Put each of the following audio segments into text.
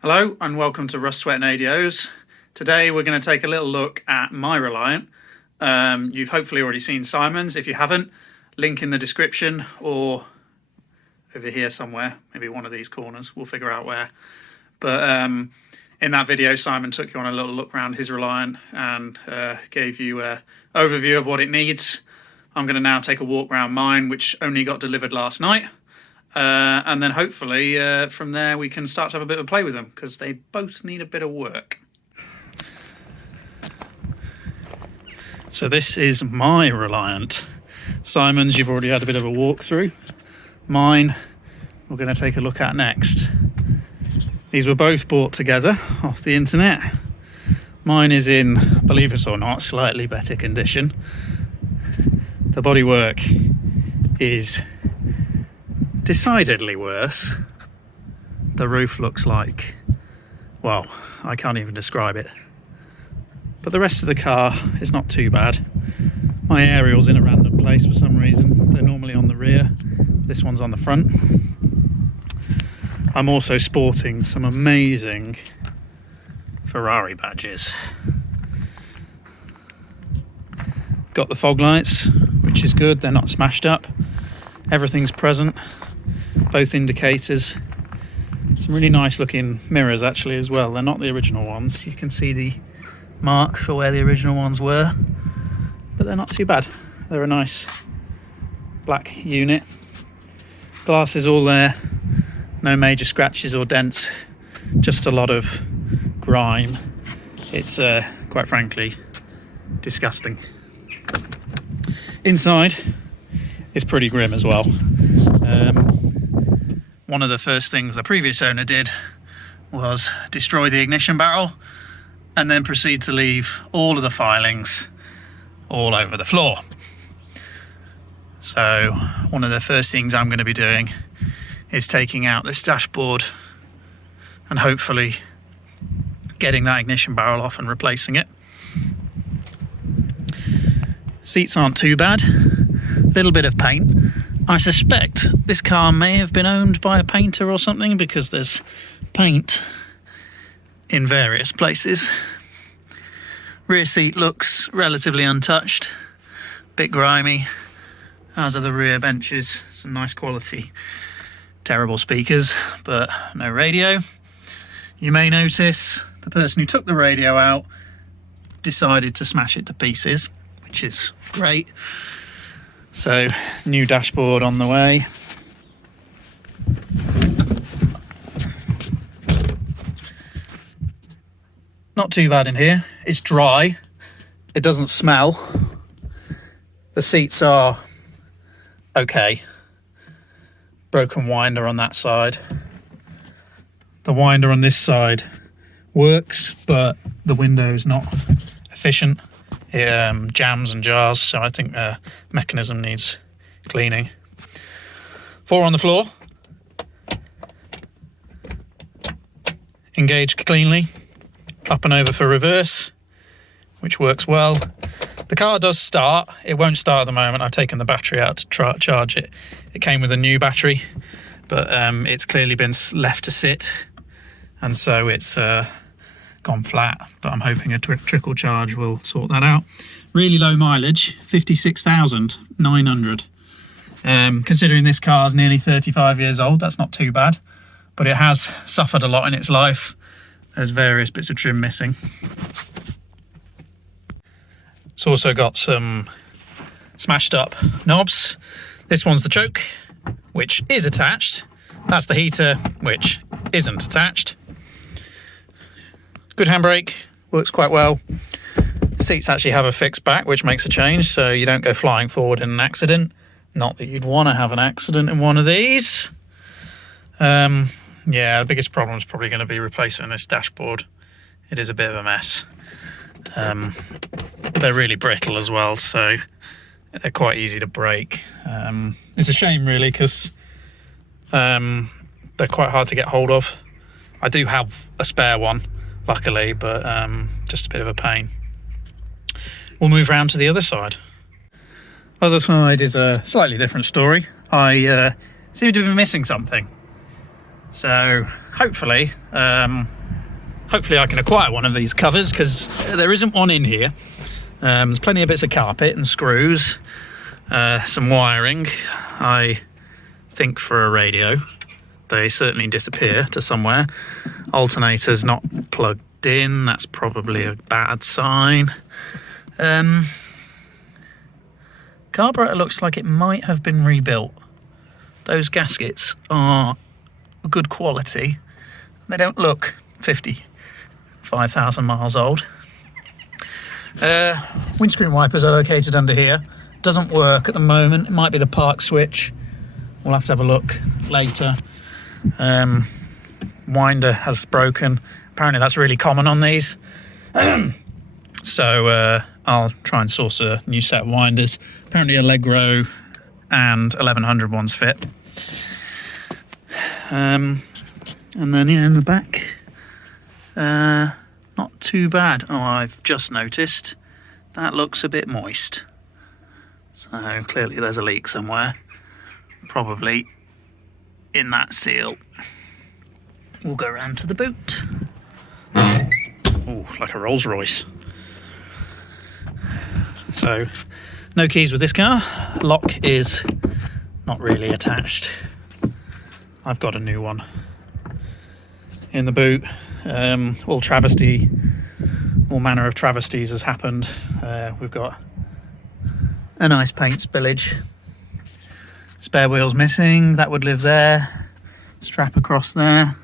Hello and welcome to Rust, Sweat and ADOs. Today we're going to take a little look at my Reliant. You've hopefully already seen Simon's. If you haven't, link in the description or over here somewhere, maybe one of these corners, we'll figure out where. But in that video, Simon took you on a little look around his Reliant and gave you an overview of what it needs. I'm going to now take a walk around mine, which only got delivered last night. And then hopefully from there we can start to have a bit of a play with them, because they both need a bit of work. So this is my Reliant. Simon's you've already had a bit of a walk through. Mine we're going to take a look at next. These were both bought together off the internet. Mine is in, believe it or not, slightly better condition. The bodywork is decidedly worse. The roof looks like, well, I can't even describe it. But the rest of the car is not too bad. My aerial's in a random place for some reason. They're normally on the rear. This one's on the front. I'm also sporting some amazing Ferrari badges. Got the fog lights, which is good. They're not smashed up. Everything's present. Both indicators. Some really nice looking mirrors actually as well. They're not the original ones. You can see the mark for where the original ones were, but they're not too bad. They're a nice black unit. Glass is all there. No major scratches or dents. Just a lot of grime. It's quite frankly disgusting. Inside is pretty grim as well. One of the first things the previous owner did was destroy the ignition barrel and then proceed to leave all of the filings all over the floor. So one of the first things I'm going to be doing is taking out this dashboard and hopefully getting that ignition barrel off and replacing it. Seats aren't too bad. Little bit of paint. I suspect this car may have been owned by a painter or something, because there's paint in various places. Rear seat looks relatively untouched, bit grimy, as are the rear benches. Some nice quality. Terrible speakers, but no radio. You may notice the person who took the radio out decided to smash it to pieces, which is great. So, new dashboard on the way. Not too bad in here. It's dry. It doesn't smell. The seats are okay. Broken winder on that side. The winder on this side works, but the window's not efficient. It jams and jars, so I think the mechanism needs cleaning. 4 on the floor. Engaged cleanly. Up and over for reverse, which works well. The car does start. It won't start at the moment. I've taken the battery out to charge it. It came with a new battery, but it's clearly been left to sit, and so it's gone flat, but I'm hoping a trickle charge will sort that out. Really low mileage, 56,900. Considering this car is nearly 35 years old, that's not too bad, but it has suffered a lot in its life. There's various bits of trim missing. It's also got some smashed up knobs. This one's the choke, which is attached. That's the heater, which isn't attached. Good handbrake, works quite well. Seats actually have a fixed back, which makes a change, so you don't go flying forward in an accident. Not that you'd want to have an accident in one of these. Yeah, the biggest problem is probably going to be replacing this dashboard. It is a bit of a mess. They're really brittle as well, so they're quite easy to break. It's a shame, really, because they're quite hard to get hold of. I do have a spare one, luckily, but just a bit of a pain. We'll move round to the other side. Other side is a slightly different story. I seem to be missing something. So hopefully I can acquire one of these covers, because there isn't one in here. There's plenty of bits of carpet and screws, some wiring, I think, for a radio. They certainly disappear to somewhere. Alternator's not plugged in, that's probably a bad sign. Carburetor looks like it might have been rebuilt. Those gaskets are good quality. They don't look 55,000 miles old. Windscreen wipers are located under here. Doesn't work at the moment. It might be the park switch. We'll have to have a look later. Winder has broken. Apparently that's really common on these. So I'll try and source a new set of winders. Apparently Allegro and 1100 ones fit. And then in the back, not too bad. Oh, I've just noticed that looks a bit moist. So clearly there's a leak somewhere, probably in that seal. We'll go around to the boot. Oh, like a Rolls Royce. So, no keys with this car. Lock is not really attached. I've got a new one in the boot. All manner of travesties has happened. We've got a nice paint spillage. Spare wheels missing, that would live there. Strap across there.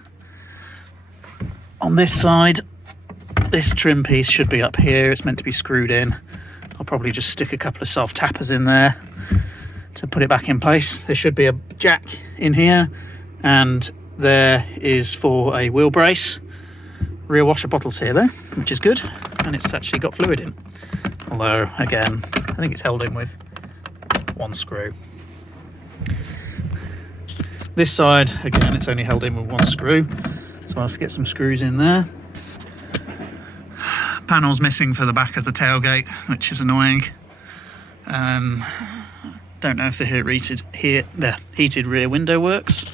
On this side, this trim piece should be up here. It's meant to be screwed in. I'll probably just stick a couple of self-tappers in there to put it back in place. There should be a jack in here, and there is for a wheel brace. Rear washer bottles here though, which is good, and it's actually got fluid in. Although, again, I think it's held in with one screw. This side, again, it's only held in with one screw, so I'll have to get some screws in there. Panels missing for the back of the tailgate, which is annoying. Don't know if the heated rear window works,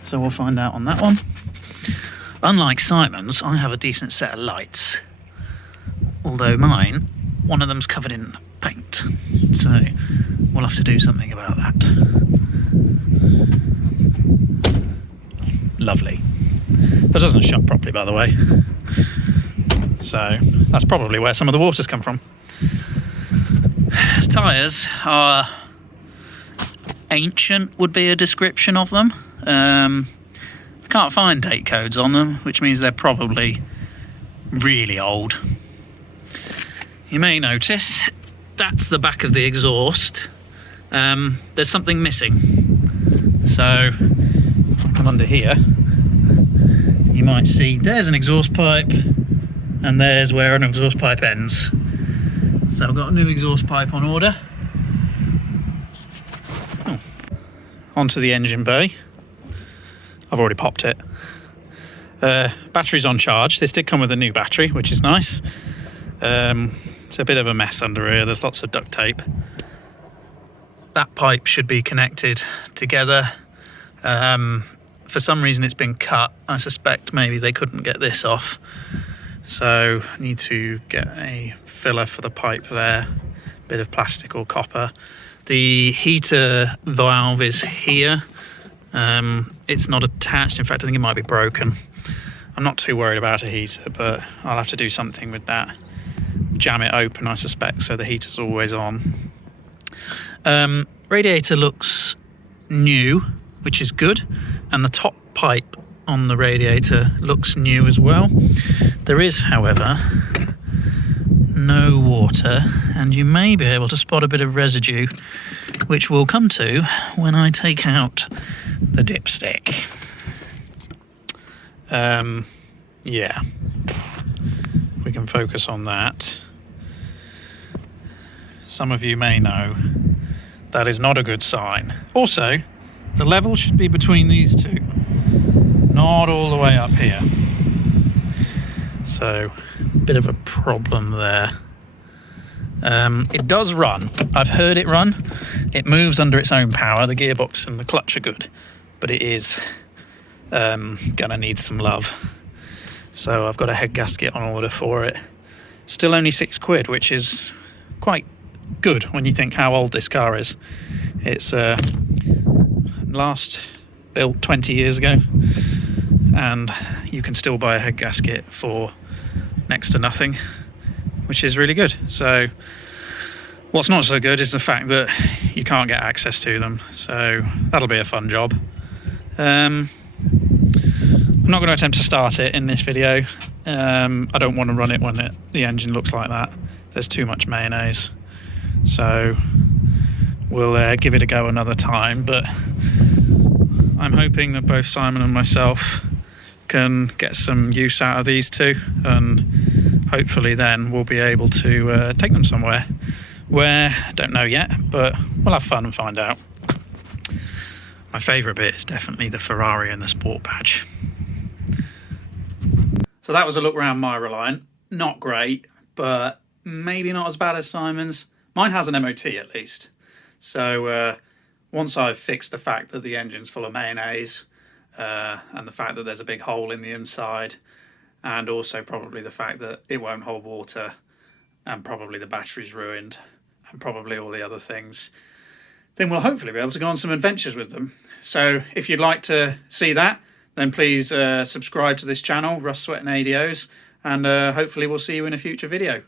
so we'll find out on that one. Unlike Simon's, I have a decent set of lights, although mine, one of them's covered in paint, so we'll have to do something about that. Lovely. That doesn't shut properly, by the way. So that's probably where some of the water's come from. Tyres are ancient, would be a description of them. I can't find date codes on them, which means they're probably really old. You may notice that's the back of the exhaust. There's something missing. So if I come under here, you might see there's an exhaust pipe, and there's where an exhaust pipe ends. So I've got a new exhaust pipe on order. Oh. Onto the engine bay. I've already popped it. Battery's on charge. This did come with a new battery, which is nice. It's a bit of a mess under here. There's lots of duct tape. That pipe should be connected together. For some reason it's been cut. I suspect maybe they couldn't get this off. So I need to get a filler for the pipe there, bit of plastic or copper. The heater valve is here. It's not attached. In fact, I think it might be broken. I'm not too worried about a heater, but I'll have to do something with that. Jam it open, I suspect, so the heater's always on. Radiator looks new, which is good, and the top pipe on the radiator looks new as well. There is, however, no water, and you may be able to spot a bit of residue, which we'll come to when I take out the dipstick. Yeah, we can focus on that. Some of you may know that is not a good sign. Also, the level should be between these two, not all the way up here. So, bit of a problem there. It does run. I've heard it run. It moves under its own power. The gearbox and the clutch are good, but it is gonna need some love. So I've got a head gasket on order for it. Still only £6, which is quite good when you think how old this car is. It's last built 20 years ago, and you can still buy a head gasket for next to nothing, which is really good. So what's not so good is the fact that you can't get access to them, so that'll be a fun job. I'm not going to attempt to start it in this video. I don't want to run it when the engine looks like that. There's too much mayonnaise, so we'll give it a go another time. But I'm hoping that both Simon and myself can get some use out of these two, and hopefully then we'll be able to take them somewhere. Where, don't know yet, but we'll have fun and find out. My favourite bit is definitely the Ferrari and the sport badge. So that was a look around my Reliant. Not great, but maybe not as bad as Simon's. Mine has an MOT at least. So once I've fixed the fact that the engine's full of mayonnaise, and the fact that there's a big hole in the inside, and also probably the fact that it won't hold water, and probably the battery's ruined, and probably all the other things, then we'll hopefully be able to go on some adventures with them. So if you'd like to see that, then please subscribe to this channel, Rust, Sweat and ADOs, and hopefully we'll see you in a future video.